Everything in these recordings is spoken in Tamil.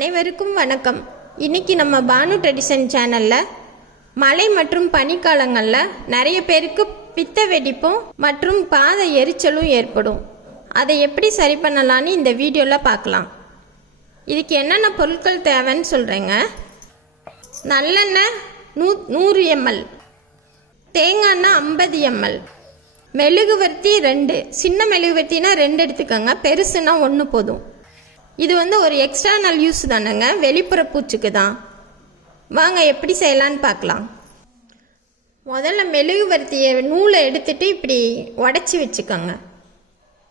அனைவருக்கும் வணக்கம். இன்னைக்கு நம்ம பானு ட்ரெடிஷன் சேனலில் மழை மற்றும் பனிக்காலங்களில் நிறைய பேருக்கு பித்த வெடிப்பும் மற்றும் பாத எரிச்சலும் ஏற்படும். அதை எப்படி சரி பண்ணலான்னு இந்த வீடியோவில் பார்க்கலாம். இதுக்கு என்னென்ன பொருட்கள் தேவைன்னு சொல்கிறேங்க. நல்லெண்ணெய் 100 ml, தேங்காய் எண்ணெய் 50 ml, மெழுகுவர்த்தி 2, சின்ன மெழுகுவர்த்தினா 2 எடுத்துக்கோங்க, பெருசுனா 1 போதும். இது ஒரு எக்ஸ்டர்னல் யூஸ் தானேங்க, வெளிப்புற பூச்சுக்கு தான். வாங்க எப்படி செய்யலான்னு பார்க்கலாம். முதல்ல மெழுகுவர்த்தியை நூலை எடுத்துட்டு இப்படி உடச்சி வச்சுக்கோங்க.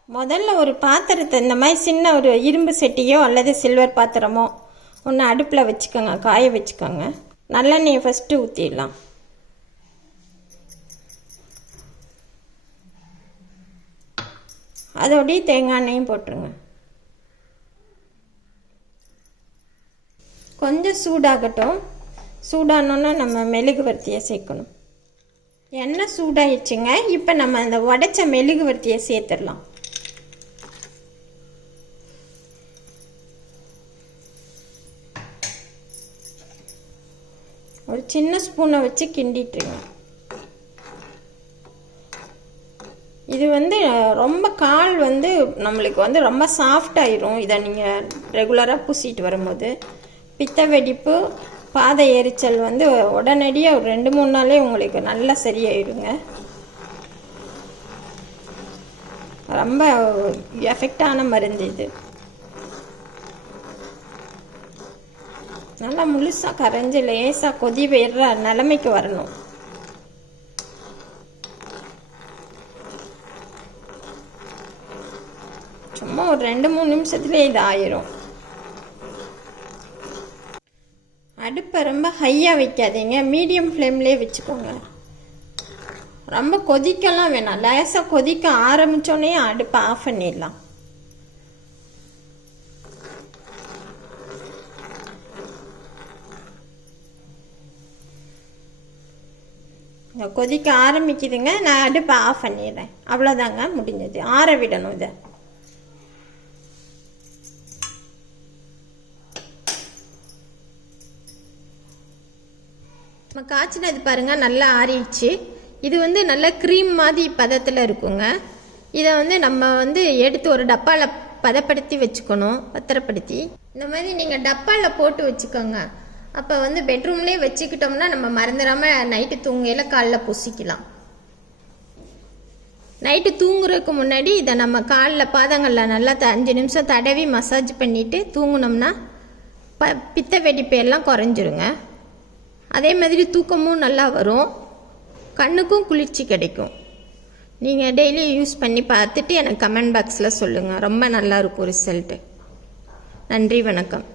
முதல்ல ஒரு பாத்திரத்தை இந்த மாதிரி சின்ன ஒரு இரும்பு செட்டியோ அல்லது சில்வர் பாத்திரமோ ஒன்று அடுப்பில் வச்சுக்கோங்க, காய வச்சுக்கோங்க. நல்லெண்ணெயை ஃபஸ்ட்டு ஊற்றிடலாம். அதோடய தேங்காய் எண்ணெயும் போட்டுருங்க. கொஞ்சம் சூடாகட்டும். சூடானோன்னா நம்ம மெழுகுவர்த்தியை சேர்க்கணும். எண்ணெய் சூடாயிடுச்சுங்க. இப்போ நம்ம அந்த உடைச்ச மெழுகுவர்த்தியை சேர்த்துடலாம். ஒரு சின்ன ஸ்பூனை வச்சு கிண்டிட்டுருங்க. இது ரொம்ப கால் நம்மளுக்கு ரொம்ப சாஃப்டாயிரும். இதை நீங்கள் ரெகுலராக பூசிட்டு வரும்போது பித்த வெடிப்பு, பாத எரிச்சல் உடனடியாக ஒரு 2-3 நாளே உங்களுக்கு நல்லா சரியாயிருங்க. ரொம்ப எஃபெக்டான மருந்து இது. நல்லா முழுசாக கரைஞ்சி லேசாக கொதி வேற நிலைமைக்கு வரணும். சும்மா ஒரு 2-3 நிமிஷத்துலேயே இது ஆயிரும். அடுப்பை ரொம்ப ஹையாக வைக்காதீங்க, மீடியம் ஃப்ளேம்லேயே வச்சுக்கோங்க. ரொம்ப கொதிக்கலாம் வேணாம். லேசாக கொதிக்க ஆரம்பித்தோடனே அடுப்பை ஆஃப் பண்ணிடலாம். கொதிக்க ஆரம்பிக்குதுங்க, நான் அடுப்பை ஆஃப் பண்ணிடுறேன். அவ்வளோதாங்க, முடிஞ்சது. ஆற விடணும் இதை. நம்ம காய்ச்சினது பாருங்கள், நல்லா ஆறிடுச்சு. இது நல்ல க்ரீம் மாதிரி பதத்தில் இருக்குங்க. இதை நம்ம எடுத்து ஒரு டப்பாவில் பதப்படுத்தி வச்சுக்கணும், பத்திரப்படுத்தி. இந்த மாதிரி நீங்கள் டப்பாவில் போட்டு வச்சுக்கோங்க. அப்போ பெட்ரூம்லேயே வச்சுக்கிட்டோம்னா நம்ம மறந்துடாமல் நைட்டு தூங்கையில் காலில் பூசிக்கலாம். நைட்டு தூங்குறதுக்கு முன்னாடி இதை நம்ம காலில் பாதங்களில் நல்லா 5 நிமிஷம் தடவி மசாஜ் பண்ணிவிட்டு தூங்கினோம்னா பித்த வெடிப்பு எல்லாம் குறைஞ்சிருங்க. அதே மாதிரி தூக்கமும் நல்லா வரும், கண்ணுக்கும் குளிர்ச்சி கிடைக்கும். நீங்கள் டெய்லி யூஸ் பண்ணி பார்த்துட்டு எனக்கு கமெண்ட் பாக்ஸில் சொல்லுங்கள். ரொம்ப நல்லாயிருக்கும் ரிசல்ட்டு. நன்றி, வணக்கம்.